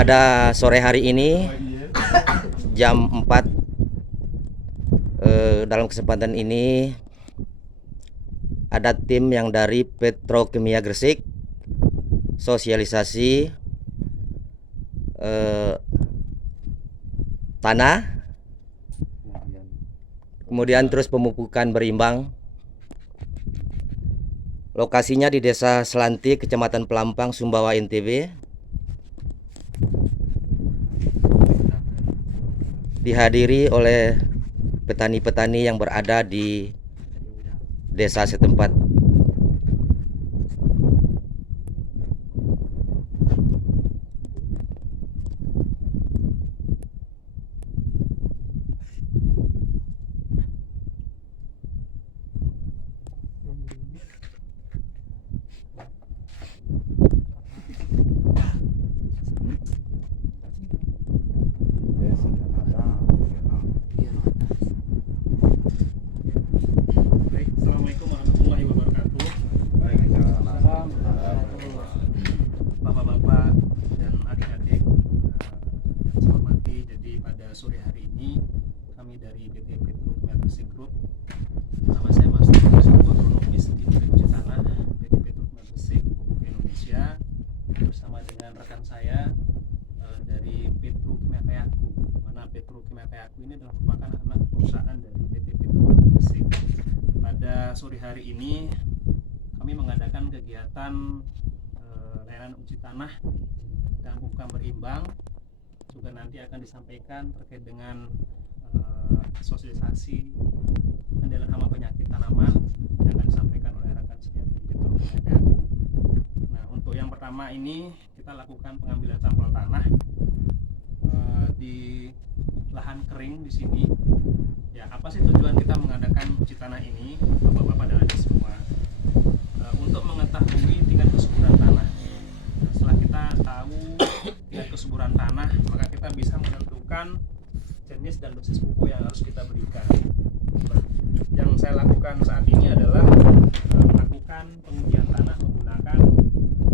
Pada sore hari ini jam 4, dalam kesempatan ini ada tim yang dari Petrokimia Gresik sosialisasi tanah, kemudian terus pemupukan berimbang. Lokasinya di Desa Selanti, Kecamatan Pelampang, Sumbawa, NTB. Dihadiri oleh petani-petani yang berada di desa setempat. Assalamualaikum warahmatullahi wabarakatuh. Bapak-bapak dan adik-adik yang saya hormati, jadi pada sore hari ini kami dari PT Petrokimia Gresik Group, nama saya Mas Sebuah Agronomis di Uji Tanah PT Petrokimia Gresik Pupuk Indonesia, bersama dengan rekan saya dari Petrokimia Kayaku, di mana Petrokimia Kayaku ini adalah merupakan anak perusahaan dari PT Petrokimia Gresik. Pada sore hari ini kami mengadakan kegiatan layanan uji tanah dan pemupukan berimbang. Juga nanti akan disampaikan terkait dengan sosialisasi pengendalian hama penyakit tanaman yang akan disampaikan oleh rekan saya dari Petrokimia Kayaku. Nah, untuk yang pertama ini kita lakukan pengambilan sampel tanah di lahan kering di sini. Ya, apa sih tujuan kita mengadakan uji tanah ini, bapak-bapak dan adik semua? Untuk mengetahui tingkat kesuburan tanah. Nah, setelah kita tahu tingkat kesuburan tanah, maka kita bisa menentukan jenis dan dosis pupuk yang harus kita berikan. Nah, yang saya lakukan saat ini adalah melakukan pengujian tanah menggunakan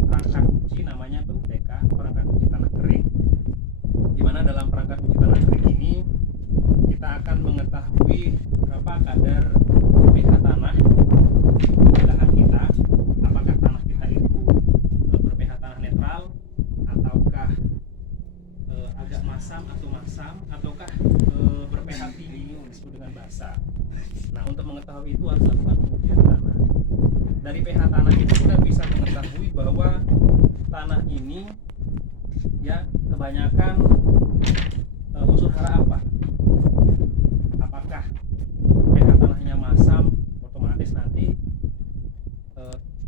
perangkat uji namanya PUTK, perangkat uji tanah kering. Di mana dalam perangkat uji tanah kering ini kita akan mengetahui berapa kadar pH tanah di lahan kita, apakah tanah kita itu ber-pH tanah netral, ataukah agak masam ataukah ber-pH tinggi yang disebut dengan basa. Nah, untuk mengetahui itu harus lakukan pengujian tanah. Dari pH tanah itu kita bisa mengetahui bahwa tanah ini ya kebanyakan unsur hara apa? Apakah pH tanahnya masam, otomatis nanti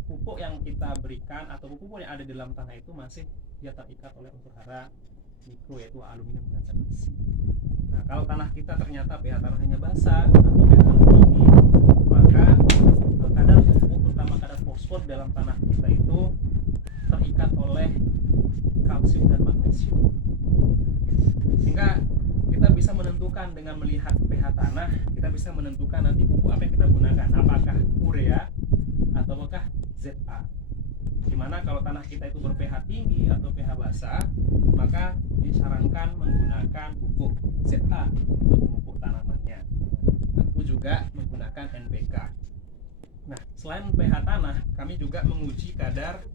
pupuk yang kita berikan atau pupuk yang ada di dalam tanah itu masih dia terikat oleh unsur hara mikro, yaitu aluminium dan zat besi. Nah, kalau tanah kita ternyata pH tanahnya basah atau pH tanah tinggi, maka kadar pupuk, terutama kadar fosfor dalam tanah kita itu terikat oleh kalsium dan magnesium. Sehingga kita bisa menentukan dengan melihat pH tanah, kita bisa menentukan nanti pupuk apa yang kita gunakan, apakah urea ataukah ZA. Dimana kalau tanah kita itu ber-pH tinggi atau pH basah, maka disarankan menggunakan pupuk ZA untuk memupuk tanamannya. Tentu juga menggunakan NPK. Nah, selain pH tanah, kami juga menguji kadar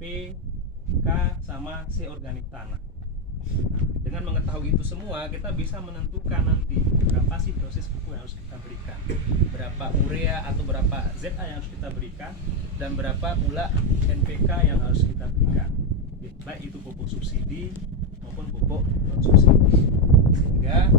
P, K, sama C organik tanah. Dengan mengetahui itu semua, kita bisa menentukan nanti berapa sih dosis pupuk yang harus kita berikan, berapa urea atau berapa ZA yang harus kita berikan, dan berapa pula NPK yang harus kita berikan, baik itu pupuk subsidi maupun pupuk non subsidi. Sehingga